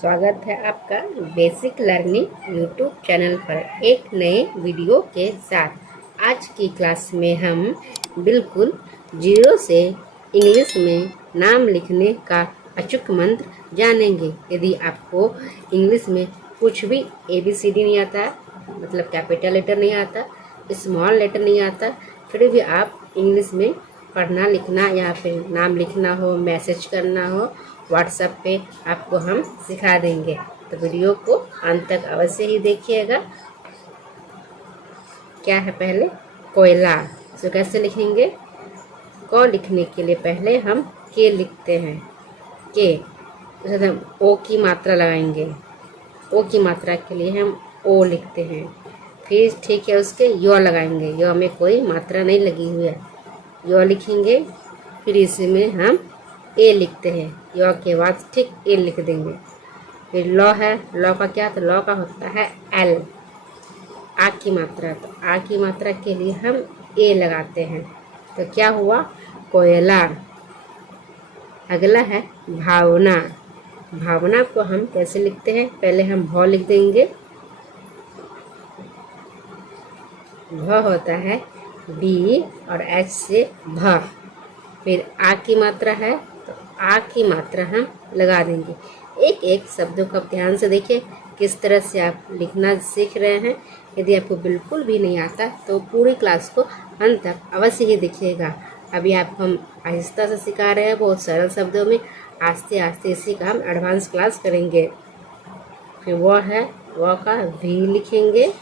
स्वागत है आपका बेसिक लर्निंग यूट्यूब चैनल पर एक नए वीडियो के साथ। आज की क्लास में हम बिल्कुल जीरो से इंग्लिश में नाम लिखने का अचूक मंत्र जानेंगे। यदि आपको इंग्लिश में कुछ भी ABCD नहीं आता, मतलब कैपिटल लेटर नहीं आता, स्मॉल लेटर नहीं आता, फिर भी आप इंग्लिश में पढ़ना लिखना या फिर नाम लिखना हो, मैसेज करना हो, व्हाट्सएप पे आपको हम सिखा देंगे। तो वीडियो को अंत तक अवश्य ही देखिएगा। क्या है, पहले कोयला। तो कैसे लिखेंगे? को लिखने के लिए पहले हम के लिखते हैं। के उसके हम ओ की मात्रा लगाएंगे। ओ की मात्रा के लिए हम ओ लिखते हैं। फिर ठीक है, उसके यो लगाएंगे। यो में कोई मात्रा नहीं लगी हुई है, यो लिखेंगे। फिर इसमें हम ए लिखते हैं। यो के बाद ठीक ए लिख देंगे। फिर लॉ है, लॉ का क्या? तो लॉ का होता है एल, आ की मात्रा। तो आ की मात्रा के लिए हम ए लगाते हैं। तो क्या हुआ? कोयला। अगला है भावना। भावना को हम कैसे लिखते हैं? पहले हम भ लिख देंगे। भ होता है बी और एच से भ। फिर आ की मात्रा है, तो आ की मात्रा हम लगा देंगे। एक एक शब्दों का ध्यान से देखिए किस तरह से आप लिखना सीख रहे हैं। यदि आपको बिल्कुल भी नहीं आता तो पूरी क्लास को अंत तक अवश्य ही देखिएगा। अभी आपको हम आहिस्ता से सिखा रहे हैं, बहुत सरल शब्दों में। आस्ते आस्ते इसी का हम एडवांस क्लास करेंगे। फिर वो है, वो का वी लिखेंगे।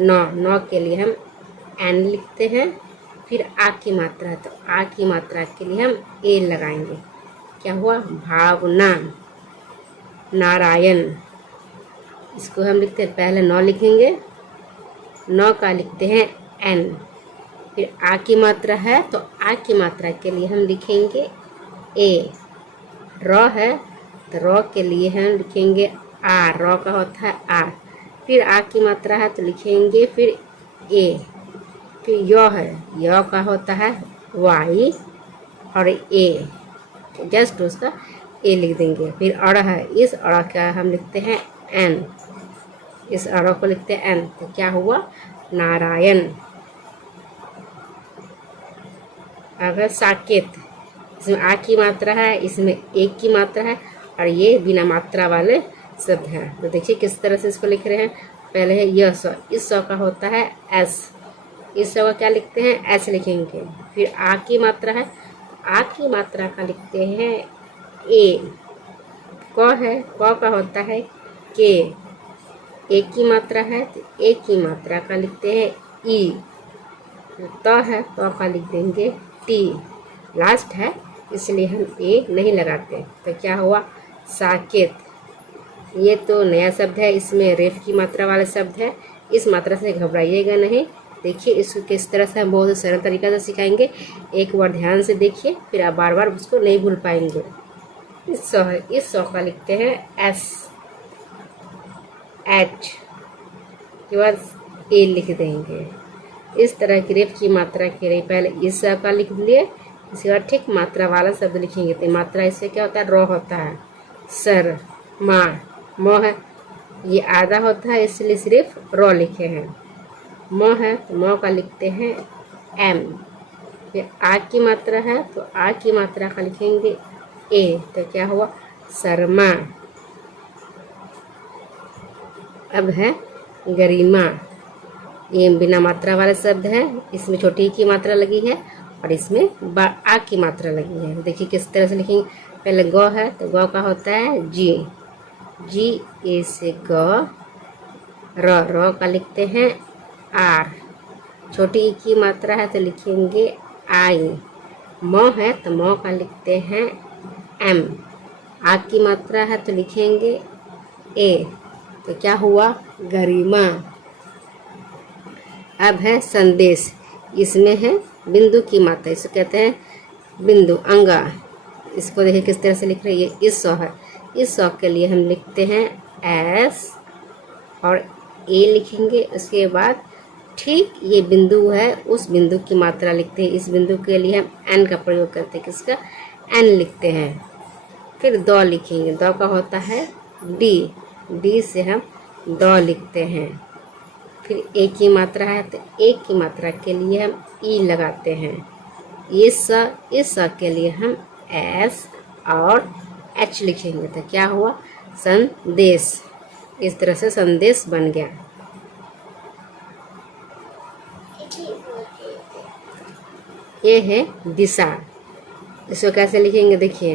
नौ, नौ के लिए हम एन लिखते हैं। फिर आ की मात्रा, तो आ की मात्रा के लिए हम ए लगाएंगे। क्या हुआ? भावना। नारायण, इसको हम लिखते हैं, पहले नौ लिखेंगे, नौ का लिखते हैं एन। फिर आ की मात्रा है, तो आ की मात्रा के लिए हम लिखेंगे ए। रॉ है, तो रॉ के लिए हम लिखेंगे आर। रॉ का होता है आर। फिर आ की मात्रा है तो लिखेंगे फिर ए। फिर यो है, यो का होता है वाई और ए, जस्ट उसका ए लिख देंगे। फिर अड़ है, इस अड़ का हम लिखते हैं एन, इस अड़ को लिखते हैं एन। तो क्या हुआ? नारायण। अगर साकेत, इसमें आ की मात्रा है, इसमें एक की मात्रा है और ये बिना मात्रा वाले शब्द है। तो देखिए किस तरह से इसको लिख रहे हैं। पहले है यह सौ, इस सौ का होता है एस, इस सौ का क्या लिखते हैं? एस लिखेंगे। फिर आ की मात्रा है, आ की मात्रा का लिखते हैं ए। क है, क का होता है के, एक की मात्रा है तो एक की मात्रा का लिखते हैं ई। त है, त का लिख देंगे टी। लास्ट है इसलिए हम ए नहीं लगाते। तो क्या हुआ? साकेत। ये तो नया शब्द है, इसमें रेफ की मात्रा वाला शब्द है। इस मात्रा से घबराइएगा नहीं। देखिए इसको किस तरह से हम बहुत सरल तरीका से सिखाएंगे। एक बार ध्यान से देखिए, फिर आप बार बार उसको नहीं भूल पाएंगे। इस सौ है, इस सौ का लिखते हैं एस, एच के बाद ए लिख देंगे। इस तरह की रेफ की मात्रा के लिए पहले इस सौ का लिख लिए, इसके बाद ठीक मात्रा वाला शब्द लिखेंगे। तो मात्रा इससे क्या होता है? रॉ होता है। सर, माँ, म है, ये आधा होता है इसलिए सिर्फ रॉ लिखे हैं। म है तो म का लिखते हैं एम। फिर आ की मात्रा है तो आ की मात्रा का लिखेंगे ए। तो क्या हुआ? शर्मा। अब है गरिमा। ये बिना मात्रा वाला शब्द है, इसमें छोटी की मात्रा लगी है और इसमें आ की मात्रा लगी है। देखिए किस तरह से लिखेंगे। पहले ग है तो ग का होता है जी, जी ए से ग। र का लिखते हैं आर, छोटी ई की मात्रा है तो लिखेंगे आई। म है तो म का लिखते हैं एम, आ की मात्रा है तो लिखेंगे ए। तो क्या हुआ? गरिमा। अब है संदेश। इसमें है बिंदु की मात्रा, इसे कहते हैं बिंदु, अंगा। इसको देखिए किस तरह से लिख रहे हैं। ये इस सौ है, इस सौ के लिए हम लिखते हैं एस और ए लिखेंगे। उसके बाद ठीक ये बिंदु है, उस बिंदु की मात्रा लिखते हैं। इस बिंदु के लिए हम एन का प्रयोग करते हैं। किसका? एन लिखते हैं। फिर दो लिखेंगे, दो का होता है डी, डी से हम ड लिखते हैं। फिर ए की मात्रा है तो ए की मात्रा के लिए हम ई लगाते हैं। इस स के लिए हम एस और एच लिखेंगे तो क्या हुआ, संदेश। इस तरह से संदेश बन गया। ये है दिशा। इसको कैसे लिखेंगे देखिए,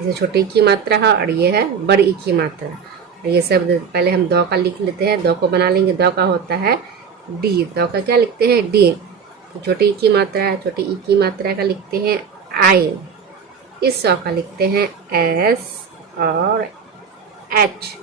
इसे छोटी की मात्रा है और ये है बड़ी ई की मात्रा। और ये शब्द पहले हम दो का लिख लेते हैं, दो को बना लेंगे। दो का होता है डी, दो का क्या लिखते हैं डी। तो छोटी ई की मात्रा है, छोटी ई की मात्रा का लिखते हैं आई। इस सौ का लिखते हैं एस और एच।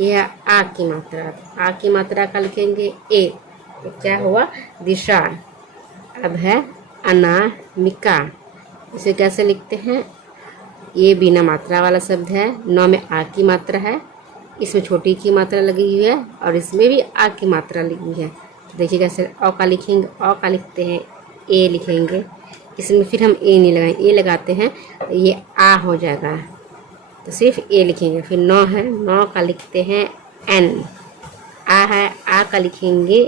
यह आ की मात्रा, आ की मात्रा का लिखेंगे ए। तो क्या हुआ, दिशा। अब है अनामिका। इसे कैसे लिखते हैं, ये बिना मात्रा वाला शब्द है। नौ में आ की मात्रा है, इसमें छोटी की मात्रा लगी हुई है और इसमें भी आ की मात्रा लगी हुई है। तो देखिए कैसे अ का लिखेंगे, अ का लिखते हैं ए लिखेंगे। इसमें फिर हम ए नहीं लगाएंगे, ए लगाते हैं तो ये आ हो जाएगा, तो सिर्फ ए लिखेंगे। फिर नौ है, नौ का लिखते हैं एन। आ है, आ का लिखेंगे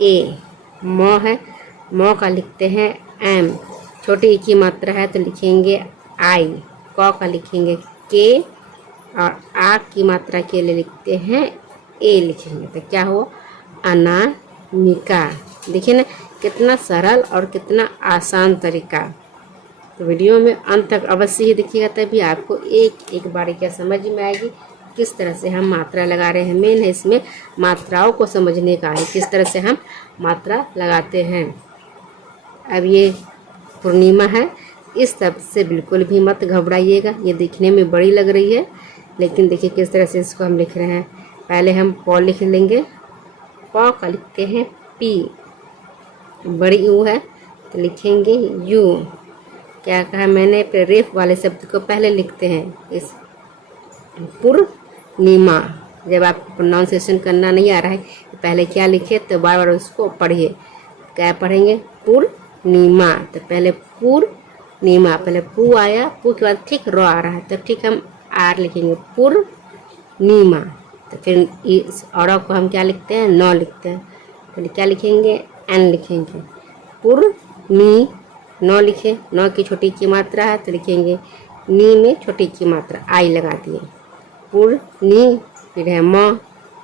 ए। मौ है, मौ का लिखते हैं एम। छोटी ई की मात्रा है तो लिखेंगे आई। क का लिखेंगे के और आ की मात्रा के लिए लिखते हैं ए लिखेंगे। तो क्या हो, अनामिका। देखिए ना कितना सरल और कितना आसान तरीका। तो वीडियो में अंत तक अवश्य ही देखिएगा, तभी आपको एक एक बारीकियाँ समझ में आएगी किस तरह से हम मात्रा लगा रहे हैं। मेन है इसमें मात्राओं को समझने का है, किस तरह से हम मात्रा लगाते हैं। अब ये पूर्णिमा है, इस शब्द से बिल्कुल भी मत घबराइएगा। ये दिखने में बड़ी लग रही है, लेकिन देखिए किस तरह से इसको हम लिख रहे हैं। पहले हम प लिख लेंगे, प का लिखते हैं पी। बड़ी यू है तो लिखेंगे यू। क्या कहा मैंने, रेफ वाले शब्द को पहले लिखते हैं। इस पूर्णिमा, जब आपको प्रोनाउंसिएशन करना नहीं आ रहा है तो पहले क्या लिखे, तो बार बार उसको पढ़िए। क्या पढ़ेंगे, पूर्णिमा। तो पहले पूर्णिमा, पहले पू आया, पू के बाद ठीक रो आ रहा है तो ठीक हम आर लिखेंगे, पूर्णिमा। तो फिर इस और को हम क्या लिखते हैं, नौ लिखते हैं। पहले क्या लिखेंगे, एन लिखेंगे। पूर्णी, नौ लिखे, नौ की छोटी की मात्रा है तो लिखेंगे नी में छोटी की मात्रा आई लगा दिए, पूर्णी। फिर है मौ,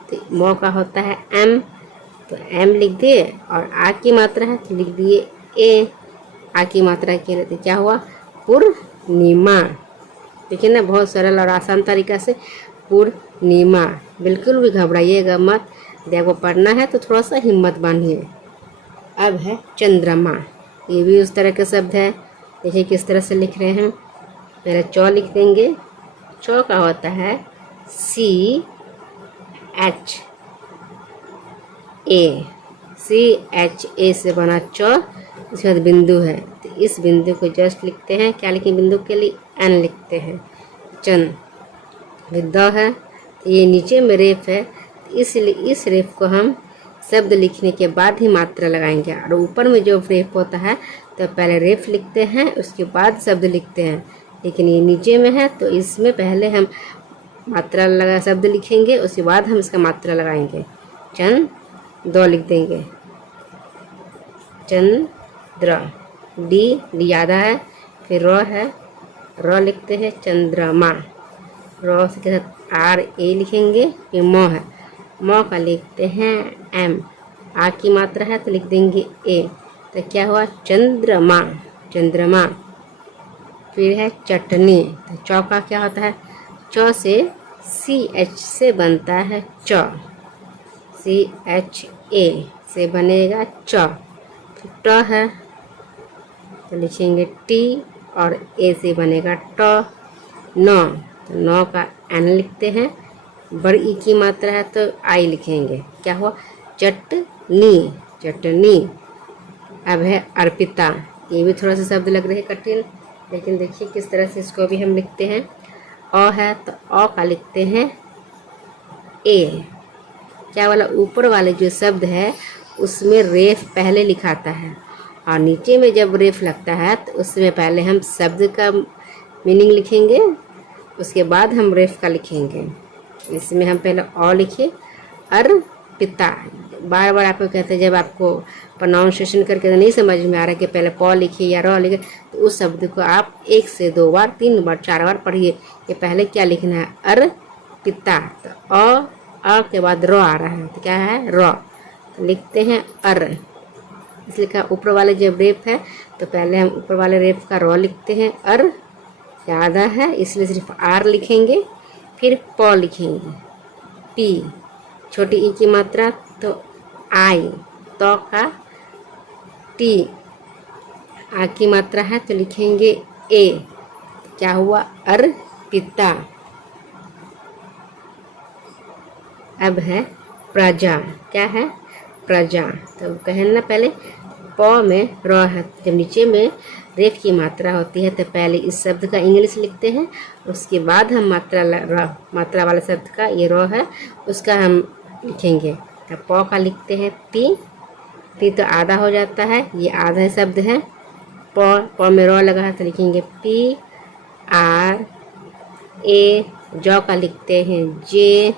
तो मौ का होता है एम, तो एम लिख दिए। और आ की मात्रा है तो लिख दिए ए। आ की मात्रा के लिए तो क्या हुआ, पूर्णिमा। देखिए ना बहुत सरल और आसान तरीका से पूर्णिमा। बिल्कुल भी घबराइएगा मत, यदि आपको पढ़ना है तो थोड़ा सा हिम्मत बांधिए। अब है चंद्रमा। ये भी उस तरह के शब्द है। देखिए किस तरह से लिख रहे हैं। पहले चौ लिख देंगे, चौ का होता है C H A. C H A से बना चौ, इसके बाद बिंदु है तो इस बिंदु को जस्ट लिखते हैं, क्या लिखें, बिंदु के लिए एन लिखते हैं, चंद। फिर द है तो ये नीचे में रेफ है, इसलिए इस रेफ को हम शब्द लिखने के बाद ही मात्रा लगाएंगे। और ऊपर में जो रेफ होता है तो पहले रेफ लिखते हैं उसके बाद शब्द लिखते हैं, लेकिन ये नीचे में है तो इसमें पहले हम मात्रा लगा शब्द लिखेंगे, उसके बाद हम इसका मात्रा लगाएंगे। चंद, दो लिख देंगे, चंद्र। डी यादा है, फिर रो है, रो लिखते हैं चंद्रमा। रो के साथ आर ए लिखेंगे। फिर मौ है, मौ का लिखते हैं एम। आ की मात्रा है तो लिख देंगे ए। तो क्या हुआ, चंद्रमा, चंद्रमा। फिर है चटनी। तो चौ का क्या होता है, चौ से सी एच से बनता है चौ, सी एच ए से बनेगा चौ। फिर ट है तो लिखेंगे टी और ए से बनेगा ट। नौ, तो नौ का एन लिखते हैं। बड़ी ई की मात्रा है तो आई लिखेंगे। क्या हुआ, चटनी, चटनी। अब है अर्पिता। ये भी थोड़ा सा शब्द लग रहे हैं कठिन, लेकिन देखिए किस तरह से इसको भी हम लिखते हैं। अ है तो अ का लिखते हैं ए। क्या वाला, ऊपर वाले जो शब्द है उसमें रेफ पहले लिखाता है और नीचे में जब रेफ लगता है तो उसमें पहले हम शब्द का मीनिंग लिखेंगे उसके बाद हम रेफ का लिखेंगे। इसमें हम पहले अ लिखे, अर पिता। बार बार आपको कहते हैं जब आपको प्रोनाउंसिएशन करके नहीं समझ में आ रहा है कि पहले प लिखिए या र लिखे, तो उस शब्द को आप 1 से 2 बार 3 बार 4 बार पढ़िए कि पहले क्या लिखना है, अर पिता। तो अ के बाद र आ रहा है, तो क्या है, र। तो लिखते हैं अर। इसलिए कहा ऊपर वाले जब रेफ है तो पहले हम ऊपर वाले रेफ का र लिखते हैं, अर। ज़्यादा है इसलिए सिर्फ आर लिखेंगे, फिर प लिखेंगे, पी। छोटी ई की मात्रा तो आई, तो का टी। आ की मात्रा है तो लिखेंगे ए। क्या हुआ, अर पिता। अब है प्रजा। क्या है, प्रजा। तो कहें ना पहले प में र है, जब नीचे में रेफ की मात्रा होती है तो पहले इस शब्द का इंग्लिश लिखते हैं, उसके बाद हम मात्रा वाले शब्द का ये र है उसका हम लिखेंगे। तो प का लिखते हैं पी। पी तो आधा हो जाता है, ये आधा शब्द है। प में र लगा है तो लिखेंगे पी आर ए। जौ का लिखते हैं जे।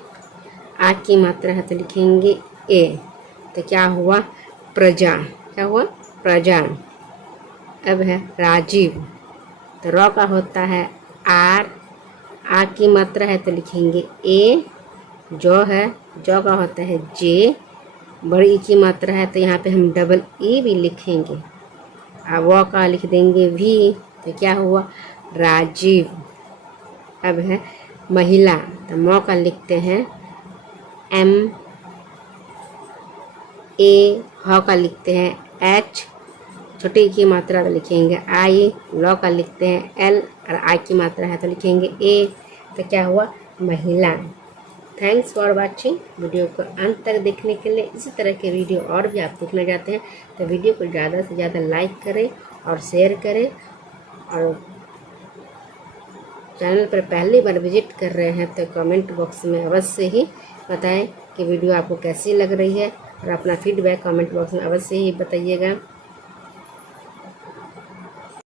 आ की मात्रा है तो लिखेंगे ए। तो क्या हुआ, प्रजा। क्या हुआ, प्रजा। अब है राजीव। तो र का होता है आर। आ की मात्रा है तो लिखेंगे ए। जौ है, जौ का होता है जे। बड़ी ई की मात्रा है तो यहाँ पे हम डबल ई भी लिखेंगे। अब व का लिख देंगे भी। तो क्या हुआ, राजीव। अब है महिला। तो म का लिखते हैं एम ए। ह का लिखते हैं एच। छोटी ई की मात्रा तो लिखेंगे आई। ल का लिखते हैं एल और आई की मात्रा है तो लिखेंगे ए। तो क्या हुआ, महिला। Thanks for watching. वीडियो को अंत तक देखने के लिए। इसी तरह के वीडियो और भी आप देखना चाहते हैं तो वीडियो को ज़्यादा से ज़्यादा लाइक करें और शेयर करें। और चैनल पर पहली बार विजिट कर रहे हैं तो कमेंट बॉक्स में अवश्य ही बताएं कि वीडियो आपको कैसी लग रही है, और अपना फीडबैक कमेंट बॉक्स में अवश्य ही बताइएगा।